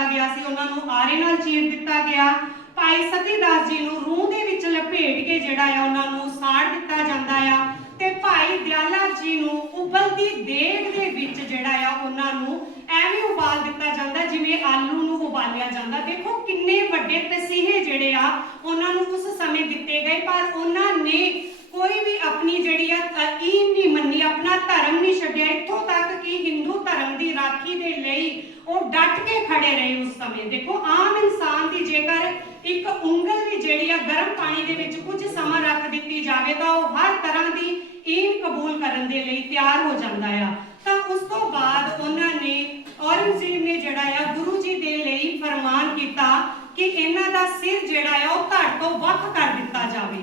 ਦਿੱਤਾ ਗਿਆ ਸੀ ਉਹਨਾਂ ਨੂੰ ਆਰੇ ਨਾਲ ਚੀਰ ਦਿੱਤਾ ਗਿਆ। ਭਾਈ ਸਤੀਦਾਸ ਜੀ ਨੂੰ ਰੂਹ ਦੇ ਵਿੱਚ ਲਪੇਟ ਕੇ ਜਿਹੜਾ ਆ ਉਹਨਾਂ ਨੂੰ ਸਾੜ ਦਿੱਤਾ ਜਾਂਦਾ ਆ। ਤੇ ਭਾਈ ਦਿਆਲਾ ਜੀ ਨੂੰ ਉਬਲਦੀ ਦੇਗ ਦੇ ਵਿੱਚ ਜਿਹੜਾ ਆ ਉਹਨਾਂ ਨੂੰ ਐਵੇਂ ਉਬਾਲ ਦਿੱਤਾ ਜਾਂਦਾ ਜਿਵੇਂ ਆਲੂ ਨੂੰ ਉਬਾਲਿਆ ਜਾਂਦਾ। ਦੇਖੋ ਕਿੰਨੇ ਵੱਡੇ ਤਸੀਹੇ ਜਿਹੜੇ ਆ ਉਹਨਾਂ ਨੂੰ ਉਸ ਸਮੇਂ ਦਿੱਤੇ ਗਏ ਪਰ ਉਹਨਾਂ ਨੇ ਕੋਈ ਵੀ ਆਪਣੀ ਜਿਹੜੀ ਆ ਅ, ਈਮ ਨਹੀਂ ਮੰਨੀ ਆਪਣਾ ਧਰਮ ਨਹੀਂ ਛੱਡਿਆ। ਇੱਥੋਂ ਤੱਕ ਕਿ ਹਿੰਦੂ ਧਰਮ ਦੀ ਰਾਖੀ ਦੇ ਲਈ ਡਟ ਕੇ ਖੜੇ ਰਹੇ ਉਸ ਸਮੇਂ। ਦੇਖੋ, ਆਮ ਇਨਸਾਨ ਦੀ ਜੇਕਰ ਇੱਕ ਉਂਗਲ ਵੀ ਜਿਹੜੀ ਆ ਗਰਮ ਪਾਣੀ ਦੇ ਵਿੱਚ ਕੁਝ ਸਮਾਂ ਰੱਖ ਦਿੱਤੀ ਜਾਵੇ, ਤਾਂ ਉਹ ਹਰ ਤਰ੍ਹਾਂ ਦੀ ਈਮ ਕਬੂਲ ਕਰਨ ਦੇ ਲਈ ਤਿਆਰ ਹੋ ਜਾਂਦਾ ਆ। ਤਾਂ ਉਸ ਤੋਂ ਬਾਅਦ ਉਹਨਾਂ ਨੇ ਔਰੰਗਜ਼ੇਬ ਨੇ ਜਿਹੜਾ ਆ ਗੁਰੂ ਜੀ ਦੇ ਲਈ ਫਰਮਾਨ ਕੀਤਾ ਕਿ ਇਹਨਾਂ ਦਾ ਸਿਰ ਜਿਹੜਾ ਆ ਉਹ ਧੜ ਤੋਂ ਵੱਖ ਕਰ ਦਿੱਤਾ ਜਾਵੇ।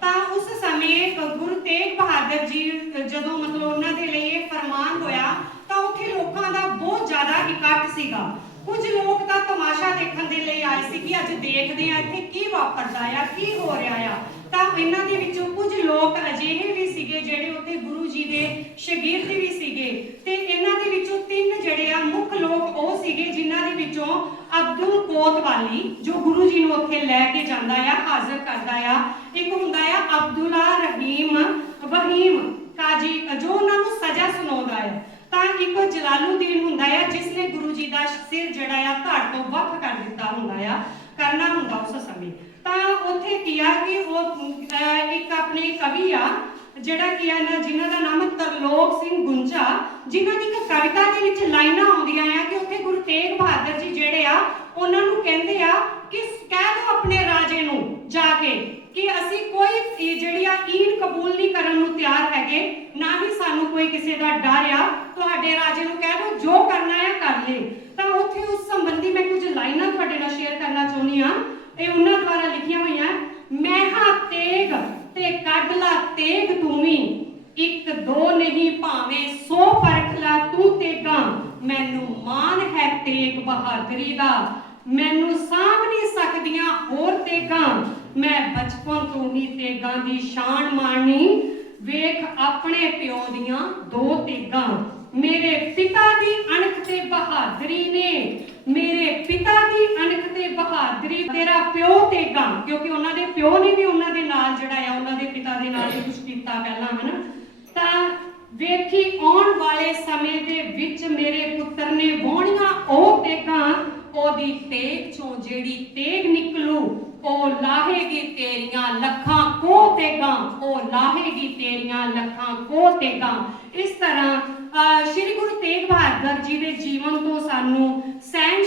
ਤਾਂ ਉਸ ਸਮੇਂ ਗੁਰੂ ਤੇਗ ਬਹਾਦਰ ਜੀ, ਜਦੋਂ ਮਤਲਬ ਉਹਨਾਂ ਦੇ ਲਈ ਇਹ ਫਰਮਾਨ ਹੋਇਆ ਤਾਂ ਉੱਥੇ ਲੋਕਾਂ ਦਾ ਬਹੁਤ ਜ਼ਿਆਦਾ ਇਕੱਠ ਸੀਗਾ। ਕੁਝ ਲੋਕ ਤਾਂ ਤਮਾਸ਼ਾ ਦੇਖਣ ਦੇ ਲਈ ਆਏ ਸੀ ਕਿ ਅੱਜ ਦੇਖਦੇ ਆ ਇੱਥੇ ਕੀ ਵਾਪਰਦਾ ਆ, ਕੀ ਹੋ ਰਿਹਾ ਆ। ਤਾਂ ਇਹਨਾਂ ਦੇ ਵਿੱਚੋਂ ਕੁਝ ਲੋਕ ਅਜਿਹੇ ਵੀ ਸੀਗੇ ਜਿਹੜੇ ਉੱਥੇ ਗੁਰੂ ਜੀ ਦੇ ਸ਼ਾਗਿਰਦ ਵੀ ਸੀਗੇ। ਤੇ ਇਹਨਾਂ ਦੇ ਵਿੱਚੋਂ ਤਿੰਨ ਜਿਹੜੇ ਆ, ਮੁੱਖ ਲੋਕ ਉਹ ਸੀਗੇ ਜਿਨ੍ਹਾਂ ਦੇ ਵਿੱਚੋਂ ਅਬਦੁਲ ਕੋਤਵਾਲੀ ਜੋ ਗੁਰੂ ਜੀ ਨੂੰ ਉੱਥੇ ਲੈ ਕੇ ਜਾਂਦਾ ਆ, ਹਾਜ਼ਰ ਕਰਦਾ ਆ। ਇੱਕ ਹੁੰਦਾ ਆ, ਅਬਦੁਲਾ ਰਹੀਮ ਵਹੀਮ। ਕਾਜੀ ਜੋ ਉਹਨਾਂ ਨੂੰ ਸਜ਼ਾ ਸੁਣਾਉਂਦਾ ਆ। ਤਾਂ ਇੱਕ ਜਲਾਲੂਦੀਨ ਹੁੰਦਾ ਆ, ਜਿਸ ਨੇ ਗੁਰੂ ਜੀ ਦਾ ਸਿਰ ਜਿਹੜਾ ਆ ਧੜ ਤੋਂ ਵੱਖ ਕਰ ਦਿੱਤਾ ਹੁੰਦਾ ਆ, ਕਰਨਾ ਹੁੰਦਾ ਉਸ ਸਮੇਂ। ਤਾਂ ਉੱਥੇ ਕੀ ਆ ਕਿ ਉਹ ਇੱਕ ਆਪਣੇ ਕਵੀ ਆ, ਜਿਹੜਾ ਕੀ ਆ ਨਾ, ਜਿਨ੍ਹਾਂ ਦਾ ਨਾਮ ਤਰਲੋਕ ਸਿੰਘ ਗੁੰਜਾ ਜਿਨ੍ਹਾਂ ਦੀ ਇੱਕ ਕਵਿਤਾ ਦੇ ਵਿੱਚ ਲਾਈਨਾਂ ਆਉਂਦੀਆਂ ਆ ਕਿ ਉੱਥੇ ਗੁਰੂ ਤੇਗ ਬਹਾਦਰ ਜੀ ਜਿਹੜੇ ਆ, ਉਹਨਾਂ ਨੂੰ ਕਹਿੰਦੇ ਆ ਕਿ ਕਹਿ ਦੋ ਆਪਣੇ ਰਾਜੇ ਨੂੰ ਜਾ ਕੇ ਕਿ ਅਸੀਂ ਕੋਈ ਜਿਹੜੀ ਆ ਈਨ ਕਬੂਲ ਨਹੀਂ ਕਰਨ ਨੂੰ ਤਿਆਰ ਹੈਗੇ, ਨਾ ਹੀ ਸਾਨੂੰ ਕੋਈ ਕਿਸੇ ਦਾ ਡਰ ਆ ਤੁਹਾਡੇ ਰਾਜੇ ਨੂੰ ਕਹਿ ਦੋ ਜੋ ਕਰਨਾ ਹੈ ਕਰ ਲੈ ਤਾਂ ਉੱਥੇ ਉਸ ਸੰਬੰਧੀ ਮੈਂ ਕੁਝ ਲਾਈਨਾਂ ਤੁਹਾਡੇ ਨਾਲ ਸ਼ੇਅਰ ਕਰਨਾ ਚਾਹੁੰਦੀ ਆ ਇਹ ਉਹਨਾਂ ਦੁਆਰਾ ਲਿਖੀਆਂ ਹੋਈਆਂ ਮੈਂ ਹਾਂ ਤੇਗ ਤੇ ਕੱਢ ਲਾ ਤੇਗ ਤੂੰ ਵੀ। ਇੱਕ ਦੋ ਨਹੀਂ ਭਾਵੇਂ 100 ਪਰਖ ਲਾ ਤੂੰ ਤੇਗਾ। ਮੈਨੂੰ ਮਾਨ ਹੈ ਤੇਗ ਬਹਾਦਰੀ ਦਾ। ਮੈਨੂੰ ਸਾਂਭ ਨਹੀਂ ਸਕਦੀਆਂ ਹੋਰ ਤੇਗਾਂ। ਮੈਂ ਬਚਪਨ ਤੋਂ ਹੀ ਤੇਗਾਂ ਦੀ ਸ਼ਾਨ ਮਾਣੀ ਵੇਖ ਆਪਣੇ ਪਿਓ ਦੀਆਂ ਦੋ ਤੇਗਾਂ। ਮੇਰੇ ਪਿਤਾ ਦੀ ਅਣਖ ਤੇ ਬਹਾਦਰੀ ਨੇ। ਮੇਰੇ ਪਿਤਾ ਦੀ ਅਣਖ ਤੇ ਬਹਾਦਰੀ ਤੇਰਾ ਪਿਓ ਤੇਗਾ ਕਿਉਂਕਿ ਉਹਨਾਂ ਦੇ ਪਿਓ ਨੇ ਵੀ ਉਹਨਾਂ ਦੇ ਨਾਲ ਜਿਹੜਾ ਆ, ਉਹਨਾਂ ਦੇ ਪਿਤਾ ਦੇ ਨਾਲ ਕੁਝ ਕੀਤਾ ਪਹਿਲਾਂ, ਹਨਾ? ਤਾਂ ਵੇਖੀ, ਆਉਣ ਵਾਲੇ ਸਮੇਂ ਦੇ ਵਿੱਚ ਮੇਰੇ ਪੁੱਤਰ ਨੇ ਵਾਹੁਣੀਆਂ, ਉਹ ਤੇਗਾਂ ਉਹਦੀ ਤੇਗ ਚੋਂ ਜਿਹੜੀ ਤੇਗ ਨਿਕਲੂ, ਉਹ ਲਾਹੇਗੀ ਤੇਰੀਆਂ ਲੱਖਾਂ ਕੋ ਤੇਗਾਂ ਉਹ ਲਾਹੇਗੀ ਤੇਰੀਆਂ ਲੱਖਾਂ ਕੋ ਤੇਗਾਂ ਇਸ ਤਰ੍ਹਾਂ ਸ਼੍ਰੀ ਗੁਰੂ ਤੇਗ ਬਹਾਦਰ ਜੀ ਦੇ ਜੀਵਨ ਤੋਂ ਸਾਨੂੰ ਸਹਿਣ